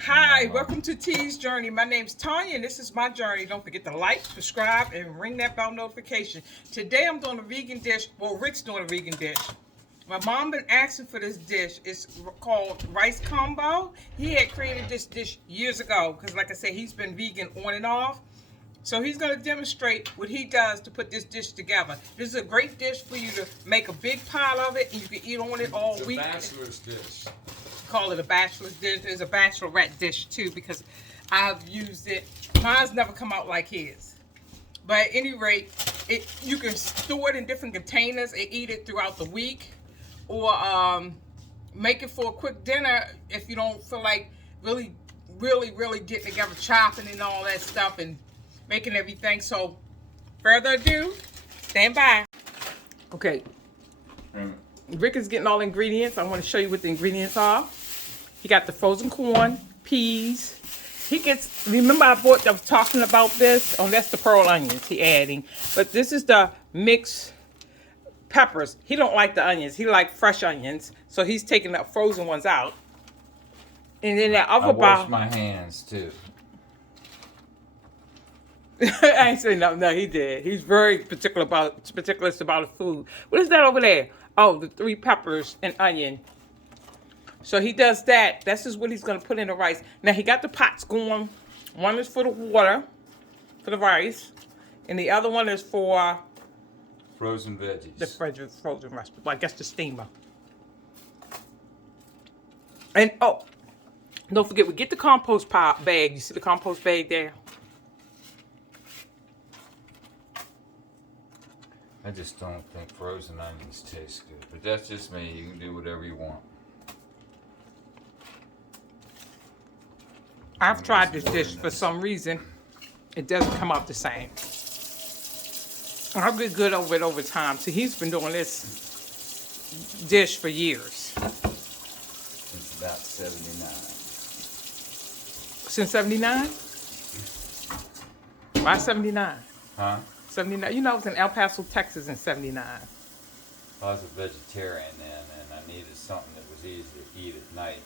Hi, welcome to T's Journey. My name's Tanya, and this is my journey. Don't forget to like, subscribe, and ring that bell notification. Today I'm doing a vegan dish. Well, Rick's doing a vegan dish. My mom been asking for this dish. It's called rice combo. He had created this dish years ago because, like I said, he's been vegan on and off. So he's going to demonstrate what he does to put this dish together. This is a great dish for you to make a big pile of it, and you can eat on it all week. It's a bachelor's dish. Call it a bachelor's dish. There's a bachelorette dish too because I've used it. Mine's never come out like his. But at any rate, you can store it in different containers and eat it throughout the week, or make it for a quick dinner if you don't feel like really getting together, chopping and all that stuff and making everything. So, further ado, stand by. Okay. Rick is getting all the ingredients. I want to show you what the ingredients are. He got the frozen corn, peas. He gets, remember I was talking about this? Oh, that's the pearl onions he adding. But this is the mixed peppers. He don't like the onions. He like fresh onions. So he's taking the frozen ones out. And then that other I wash my hands too. I ain't saying nothing. No, he did. He's very particular about the food. What is that over there? Oh, the 3 peppers and onion. So he does that. That's just what he's going to put in the rice. Now he got the pots going. One is for the water, for the rice, and the other one is for frozen veggies. The frozen rice. Well, I guess the steamer. And oh, don't forget, we get the compost bag. You see the compost bag there? I just don't think frozen onions taste good. But that's just me. You can do whatever you want. I've tried this dish for some reason. It doesn't come out the same. I've been good over it over time. So he's been doing this dish for years. Since about 79. Since 79? Why 79? Huh? 79. You know, I was in El Paso, Texas in 79. I was a vegetarian then, and I needed something that was easy to eat at night.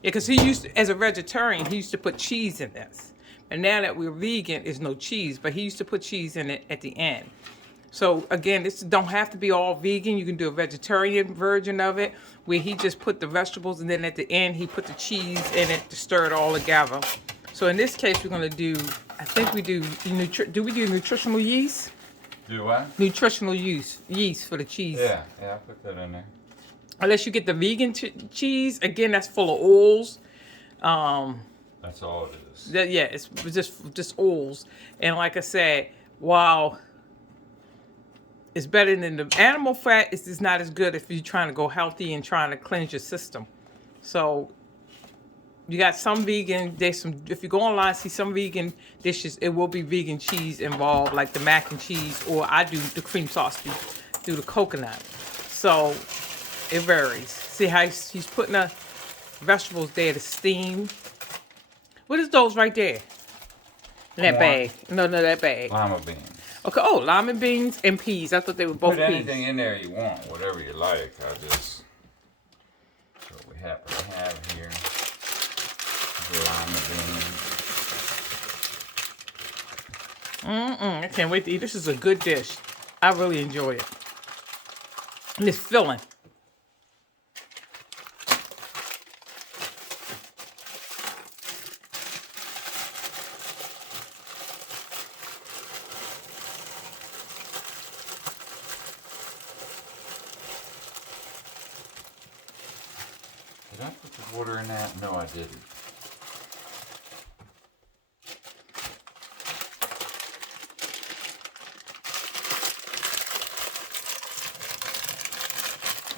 Yeah, because he used to, as a vegetarian, he used to put cheese in this. And now that we're vegan, there's no cheese, but he used to put cheese in it at the end. So again, this don't have to be all vegan. You can do a vegetarian version of it, where he just put the vegetables, and then at the end, he put the cheese in it to stir it all together. So in this case, we're going to do, I think we do, do we do nutritional yeast? Do what? Nutritional yeast for the cheese. Yeah, I put that in there. Unless you get the vegan cheese, again, that's full of oils. That's all it is. Yeah, it's just oils. And like I said, while it's better than the animal fat, it's just not as good if you're trying to go healthy and trying to cleanse your system. So you got some vegan, if you go online, see some vegan dishes, it will be vegan cheese involved, like the mac and cheese, or I do the cream sauce through the coconut. So it varies. See how he's putting the vegetables there to steam. What is those right there? In that bag. No, that bag. Lima beans. Okay, oh, lima beans and peas. I thought they were both peas. Put anything in there you want, whatever you like. That's what we happen to have here. Lima beans. I can't wait to eat. This is a good dish. I really enjoy it. And it's filling. Did I put the water in that? No, I didn't.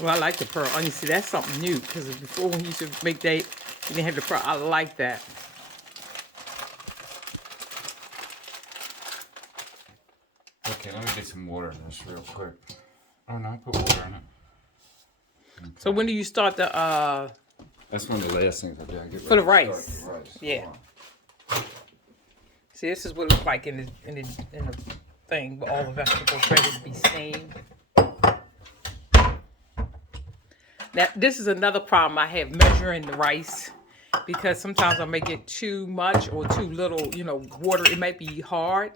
Well, I like the pearl onion. See, that's something new, because before when you used to make that, you didn't have the pearl. I like that. Okay, let me get some water in this real quick. Oh no, I put water in it. Okay. So when do you start the That's one of the last things I do. I get for the ready to rice? start the rice. Yeah. See, this is what it looks like in the thing with all the vegetables ready to be steamed. Now, this is another problem I have measuring the rice because sometimes I make it too much or too little, you know, water. It might be hard.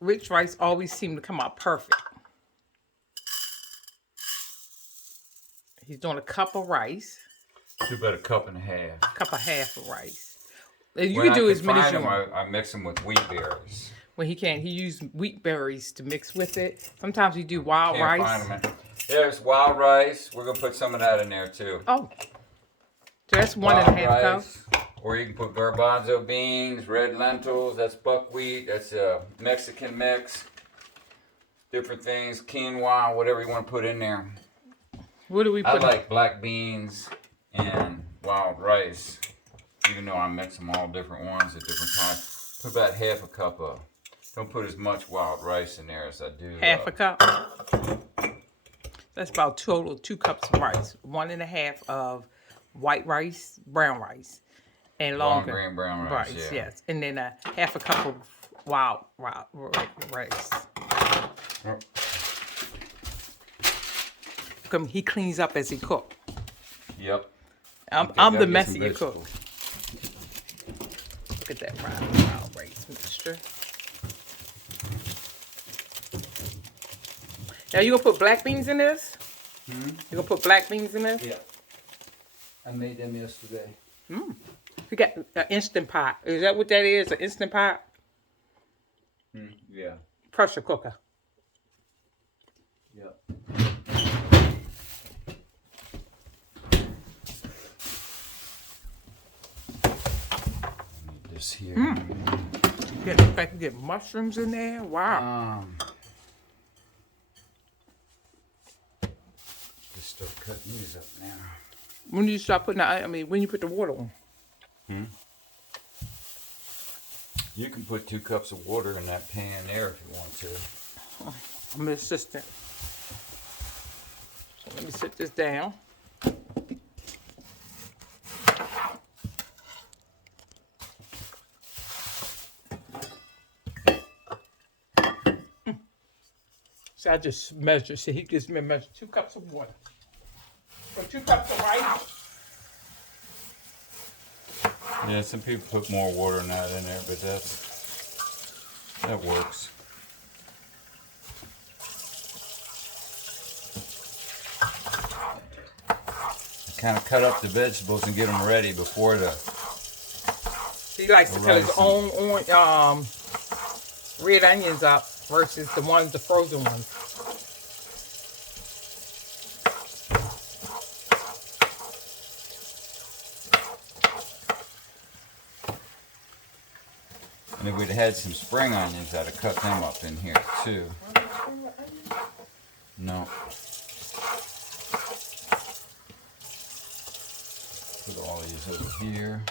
Rich rice always seem to come out perfect. He's doing a cup of rice. Do about a cup and a half. Cup and a half of rice. And you When can do as many as you them, want. I mix them with wheat berries. When he can't, he used wheat berries to mix with it. Sometimes we do wild Can't rice. find them. There's wild rice. We're gonna put some of that in there too. Oh, so that's 1.5 cups. Or you can put garbanzo beans, red lentils. That's buckwheat. That's a Mexican mix. Different things, quinoa, whatever you want to put in there. What do we put? I like black beans and wild rice, even though I mix them all different ones at different times. Put about half a cup of. Don't put as much wild rice in there as I do. Half a cup. That's about total 2 cups of rice. 1.5 of white rice, brown rice, and longer. Long grain brown rice, yeah. Yes, and then half a cup of wild rice. Yep. He cleans up as he cooks. Yep. I'm the messier cook. Look at that wild rice mixture. Now you gonna put black beans in this? Hmm? You gonna put black beans in this? Yeah. I made them yesterday. You got an Instant Pot. Is that what that is? An Instant Pot? Yeah. Pressure cooker. Yep. This here. If I can get mushrooms in there, wow. Just start cutting these up now. When do you start putting when you put the water on? You can put 2 cups of water in that pan there if you want to. I'm an assistant. So let me sit this down. So I just measure. See, he gives me a measure. 2 cups of water. So 2 cups of rice. Yeah, some people put more water than that in there, but that works. Kind of cut up the vegetables and get them ready before the. He likes to cut his own red onions up versus the frozen ones. And if we'd had some spring onions, I'd have cut them up in here too. No. Put all these over here.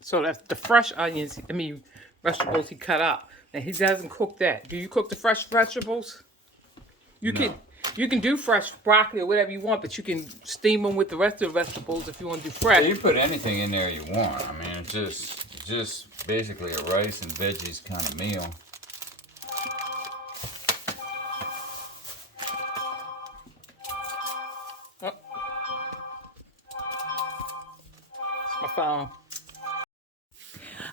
So that's the fresh onions, vegetables he cut up. And he doesn't cook that. Do you cook the fresh vegetables? You can do fresh broccoli or whatever you want, but you can steam them with the rest of the vegetables if you want to do fresh. Yeah, you put anything in there you want. I mean, it's just basically a rice and veggies kind of meal. Oh. It's my phone.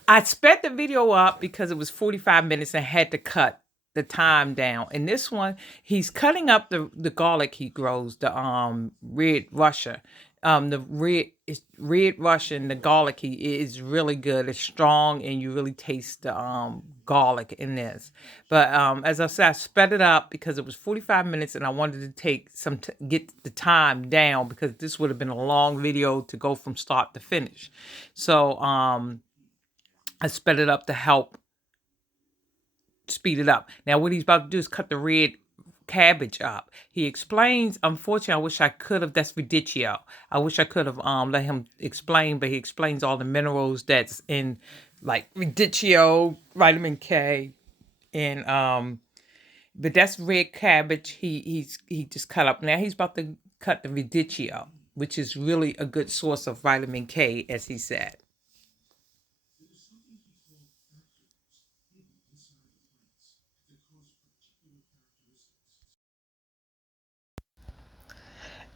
I sped the video up because it was 45 minutes and had to cut the time down. In this one, he's cutting up the garlic he grows, the red Russia. The red Russian, the garlic is really good. It's strong and you really taste the garlic in this. But as I said, I sped it up because it was 45 minutes and I wanted to take get the time down because this would have been a long video to go from start to finish. So I sped it up to help speed it up. Now what he's about to do is cut the red cabbage up. He explains, unfortunately, I wish I could have, that's radicchio. I wish I could have let him explain, but he explains all the minerals that's in like radicchio, vitamin K, and but that's red cabbage. He just cut up. Now he's about to cut the radicchio, which is really a good source of vitamin K, as he said.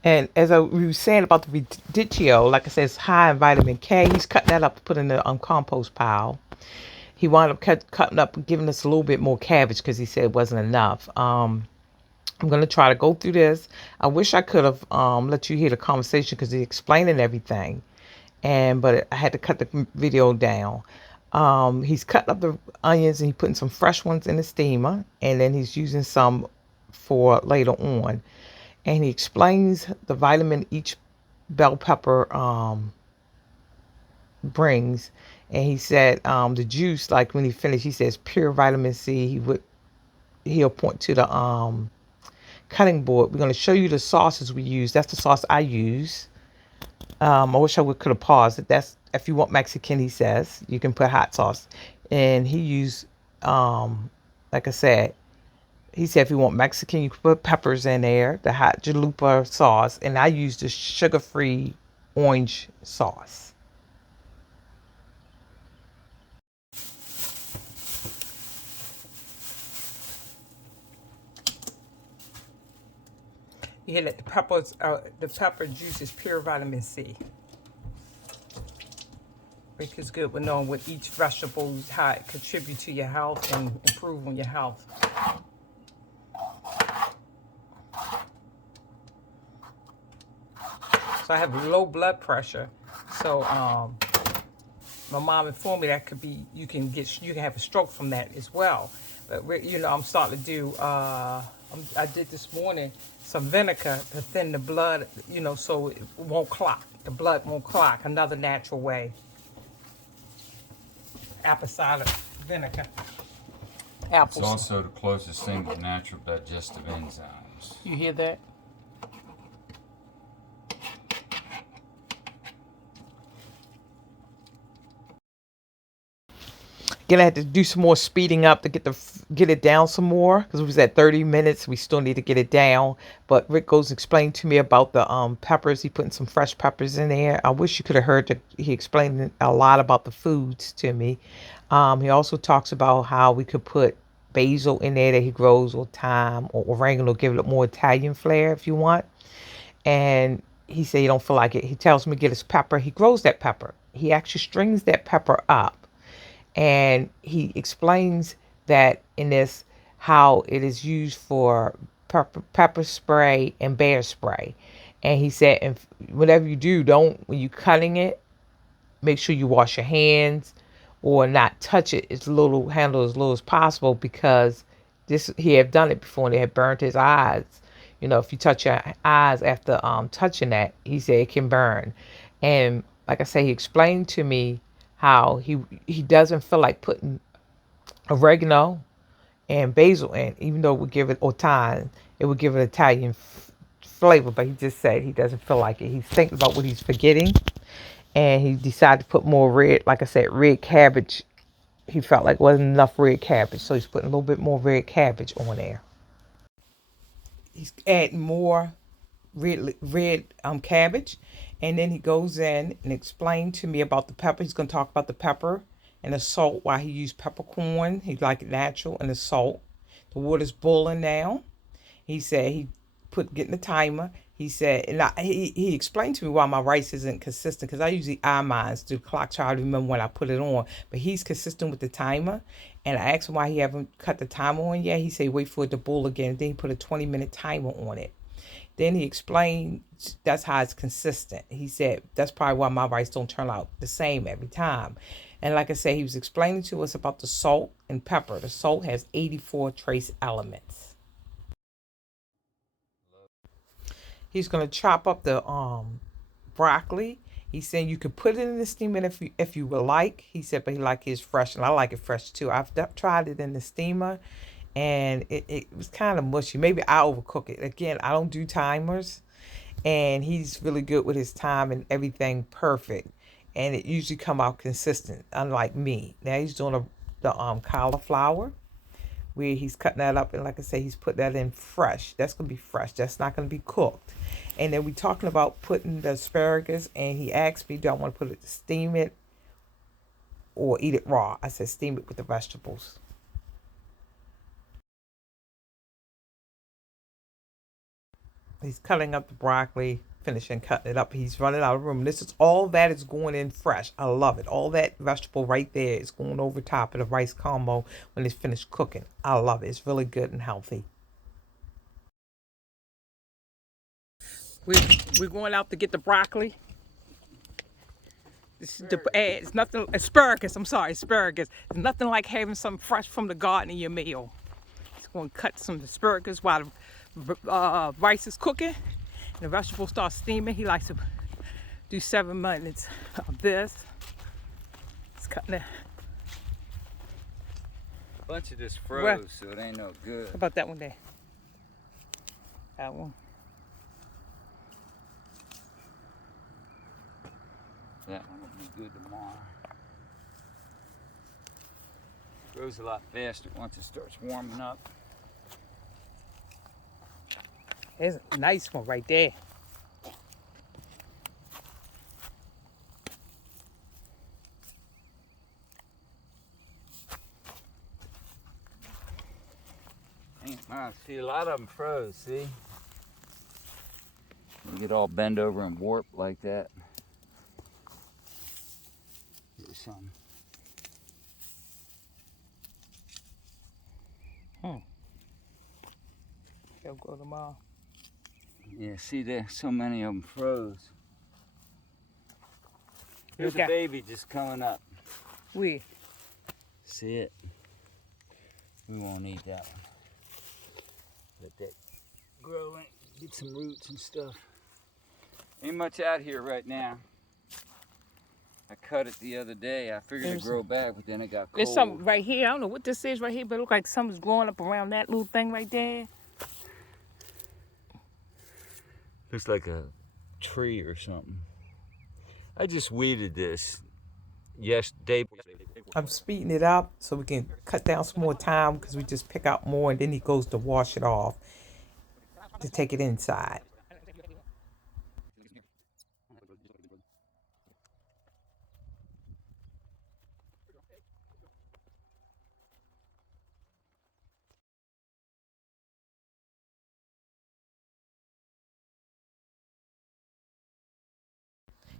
And as we were saying about the radicchio, like I said, it's high in vitamin K. He's cutting that up to put in the compost pile. He wound up cutting up and giving us a little bit more cabbage because he said it wasn't enough. I'm going to try to go through this. I wish I could have let you hear the conversation because he's explaining everything. But I had to cut the video down. He's cutting up the onions and he's putting some fresh ones in the steamer. And then he's using some for later on. And he explains the vitamin each bell pepper brings. And he said the juice, like when he finished, he says pure vitamin C. He'll point to the cutting board. We're going to show you the sauces we use. That's the sauce I use. I wish I could have paused it. That's if you want Mexican, he says you can put hot sauce. And he used, like I said, he said if you want Mexican, you can put peppers in there, the hot chalupa sauce, and I use the sugar-free orange sauce. You hear that the pepper juice is pure vitamin C, which is good with knowing what each vegetable, how it contributes to your health and improve on your health. So I have low blood pressure. So my mom informed me that could be you can have a stroke from that as well. But I'm starting to do. I did this morning some vinegar to thin the blood. So it won't clot. The blood won't clot. Another natural way. Apple cider vinegar. It's also the closest thing to natural digestive enzymes. You hear that? Gonna have to do some more speeding up to get it down some more because we was at 30 minutes. We still need to get it down. But Rick goes explain to me about the peppers. He putting some fresh peppers in there. I wish you could have heard that he explained a lot about the foods to me. He also talks about how we could put basil in there that he grows, or thyme or oregano, give it more Italian flair if you want. And he said he don't feel like it. He tells me to get his pepper. He grows that pepper. He actually strings that pepper up. And he explains that in this how it is used for pepper spray and bear spray. And he said, and whatever you do, don't, when you cutting it, make sure you wash your hands or not touch it handle as little as possible, because he had done it before and it had burnt his eyes. If you touch your eyes after touching that, he said it can burn. And like I say, he explained to me how he doesn't feel like putting oregano and basil in, even though it would give it, or thyme, it would give it Italian flavor. But he just said he doesn't feel like it. He's thinking about what he's forgetting, and he decided to put more red, like I said, red cabbage. He felt like wasn't enough red cabbage, so he's putting a little bit more red cabbage on there. He's adding more red cabbage, and then he goes in and explained to me about the pepper. He's going to talk about the pepper and the salt, why he used peppercorn. He like it natural, and the salt. The water's boiling now. He said he getting the timer. He said, and he explained to me why my rice isn't consistent, because I usually eye mines do the clock, try to remember when I put it on. But he's consistent with the timer. And I asked him why he haven't cut the timer on yet. He said wait for it to boil again. Then he put a 20-minute timer on it. Then he explained that's how it's consistent. He said that's probably why my rice don't turn out the same every time. And like I said, he was explaining to us about the salt and pepper. The salt has 84 trace elements. He's gonna chop up the broccoli. He's saying you could put it in the steamer if you would like. He said, but he like his fresh, and I like it fresh too. I've tried it in the steamer, and it was kind of mushy. Maybe I overcook it. Again, I don't do timers, and he's really good with his time and everything perfect. And it usually come out consistent, unlike me. Now he's doing the cauliflower, where he's cutting that up, and like I say, he's put that in fresh. That's gonna be fresh. That's not gonna be cooked. And then we talking about putting the asparagus, and he asked me, do I want to put it, steam it, or eat it raw. I said steam it with the vegetables. He's cutting up the broccoli, finishing cutting it up. He's running out of room. This is all that is going in fresh. I love it. All that vegetable right there is going over top of the rice combo when it's finished cooking. I love it. It's really good and healthy. We're going out to get the broccoli. This is it's nothing asparagus. I'm sorry, asparagus. It's nothing like having something fresh from the garden in your meal. It's going to cut some asparagus while the rice is cooking and the vegetables start steaming. He likes to do 7 minutes of this. It's cutting it. Bunch of this froze, Where? so it ain't no good. How about that one there? That one. That one will be good tomorrow. Grows a lot faster once it starts warming up. There's a nice one right there. I see a lot of them froze, see? You get all bent over and warped like that. Here's some. They'll go tomorrow. Yeah, see there, so many of them froze. Here's a baby just coming up. We. See it? We won't eat that one. Let that grow and get some roots and stuff. Ain't much out here right now. I cut it the other day. I figured it'd grow back, but then it got cold. There's something right here. I don't know what this is right here, but it looks like something's growing up around that little thing right there. Looks like a tree or something. I just weeded this yesterday. I'm speeding it up so we can cut down some more time because we just pick out more and then he goes to wash it off to take it inside.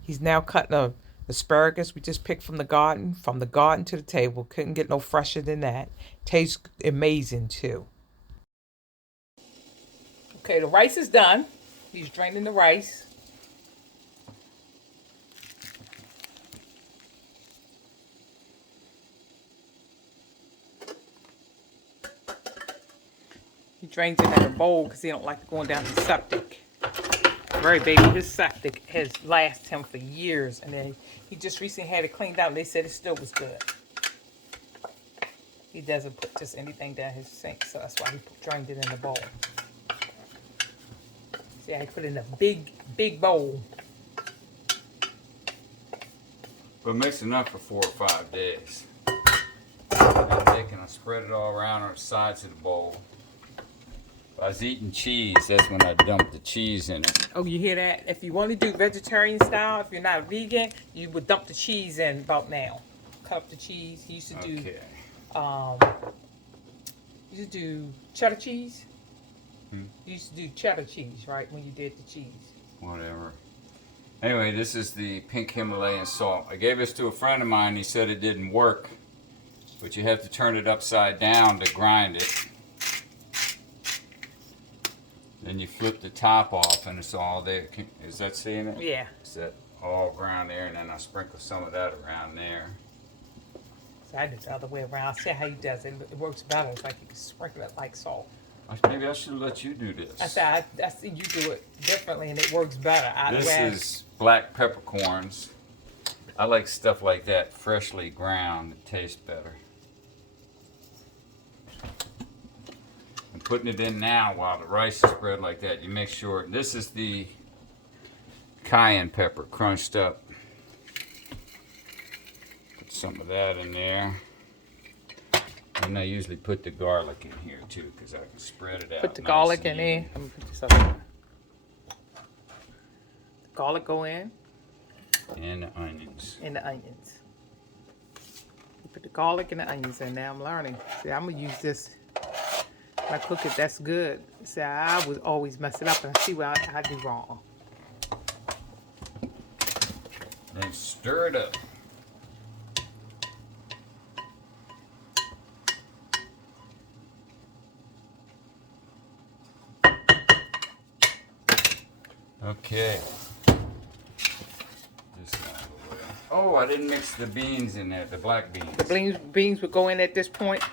He's now cutting a asparagus we just picked from the garden to the table. Couldn't get no fresher than that. Tastes amazing too. Okay, the rice is done. He's draining the rice. He drains it in a bowl because he don't like going down his septic. Very baby, his septic has lasted him for years, and then he just recently had it cleaned out, and they said it still was good. He doesn't put just anything down his sink, so that's why he drained it in the bowl. See, I put it in a big bowl. But mix enough for 4 or 5 days. I'm taking and spread it all around on the sides of the bowl. If I was eating cheese, that's when I dumped the cheese in it. Oh, you hear that? If you want to do vegetarian style, if you're not a vegan, you would dump the cheese in about now. Cut up the cheese. He used to do, cheddar cheese. You used to do cheddar cheese, right? When you did the cheese. Whatever. Anyway, this is the pink Himalayan salt. I gave this to a friend of mine. He said it didn't work, but you have to turn it upside down to grind it. Then you flip the top off and it's all there. Is that seeing it? Yeah. It's that all ground there, and then I sprinkle some of that around there. So I do it the other way around. See how he does it. It works better. It's like you can sprinkle it like salt. Maybe I should let you do this. I see you do it differently and it works better. This is black peppercorns. I like stuff like that, freshly ground. It tastes better. I'm putting it in now while the rice is spread like that. You make sure, this is the cayenne pepper crunched up. Put some of that in there. And I usually put the garlic in here too, because I can spread it out. Put the garlic in there. I'm gonna put this up there. Garlic go in. And the onions. And the onions. Put the garlic and the onions in. Now I'm learning. See, I'm gonna use this. When I cook it, that's good. See, I would always mess it up, and I see what I do wrong. Then stir it up. Okay. This out of the way. Oh, I didn't mix the beans in there, the black beans. The beans would go in at this point.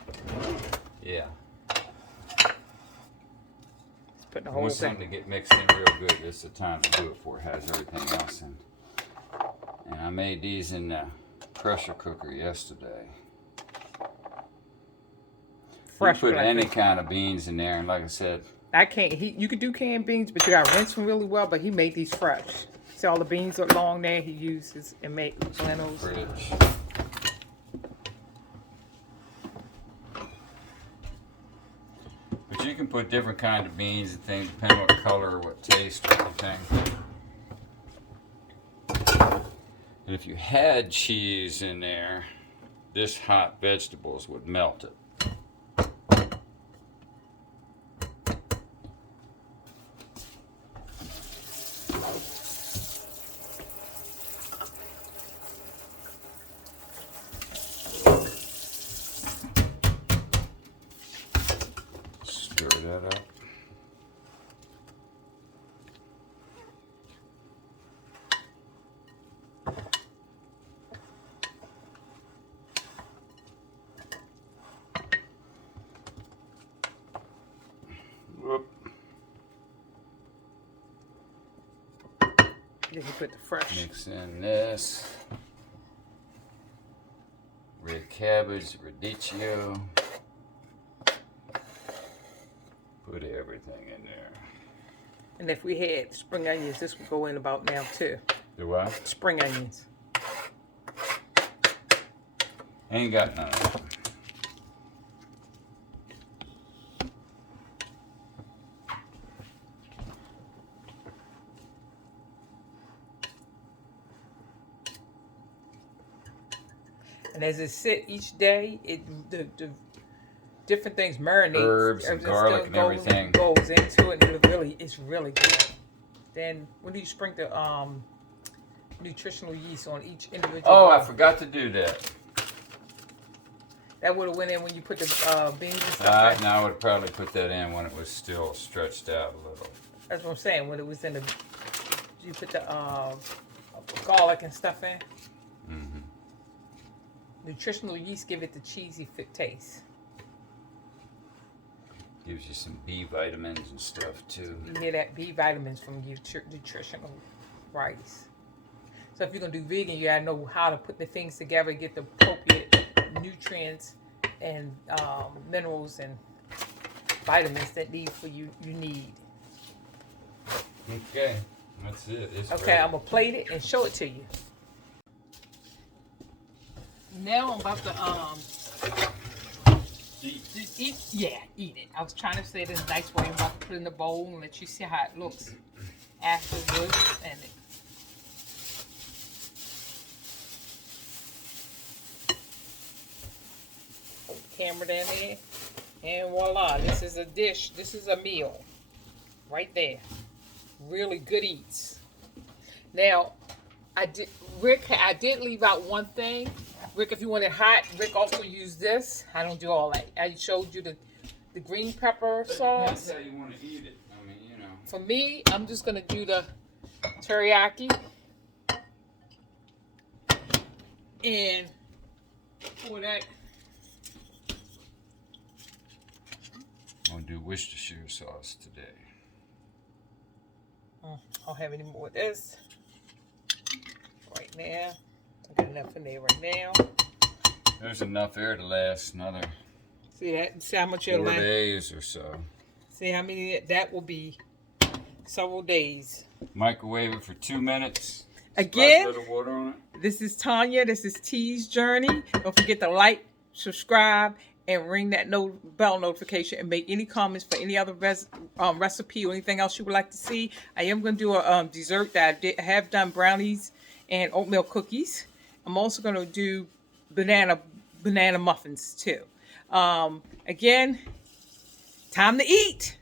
Yeah. Let's put the I whole want thing. something to get mixed in real good. This is the time to do it before it has everything else in. And I made these in the pressure cooker yesterday. Fresh You put black any beans. kind of beans in there, and like I said, I can't. You could do canned beans, but you got to rinse them really well. But he made these fresh. See all the beans are long there. He uses and make lentils. fridge. But you can put different kind of beans and things depending on what color or what taste or anything. And if you had cheese in there, this hot vegetables would melt it. Stir that up. Whoop. Then you put the fresh. Mix in this. Red cabbage, radicchio. Put everything in there. And if we had spring onions, this would go in about now too. Do what? Spring onions. Ain't got none of that. And as it sit each day, the different things marinate. Herbs and garlic and everything. Goes into it, and it's really good. Then when do you sprinkle the nutritional yeast on each individual? Oh, I bowl? forgot to do that. That would have went in when you put the beans and stuff. No, I would probably put that in when it was still stretched out a little. That's what I'm saying. When it was in the, you put the garlic and stuff in. Mm-hmm. Nutritional yeast give it the cheesy fit taste. Gives you some B vitamins and stuff too. You get that B vitamins from nutritional rice. So if you're gonna do vegan, you gotta know how to put the things together, get the appropriate nutrients and minerals and vitamins that you need. Okay, that's it. It's Okay, ready. I'm gonna plate it and show it to you. Now I'm about to eat it. I was trying to say it in a nice way. I'm about to put it in the bowl and let you see how it looks afterwards. And put the camera down there. And voila, this is a dish. This is a meal. Right there. Really good eats. Now, I did leave out one thing. Rick, if you want it hot, Rick also used this. I don't do all that. I showed you the green pepper sauce. That's how you want to eat it. I mean, you know. For me, I'm just going to do the teriyaki. And for that, I'm going to do Worcestershire sauce today. I don't have any more of this right now. I got enough in there right now. There's enough there to last another See that? See how much 4 it'll last? days or so. See how many that will be? Several days. Microwave it for 2 minutes. Again, Splash a little water on it. this is Tanya. This is T's Journey. Don't forget to like, subscribe, and ring that bell notification, and make any comments for any other recipe or anything else you would like to see. I am going to do a dessert that I have done, brownies and oatmeal cookies. I'm also going to do banana banana muffins too. Again, time to eat.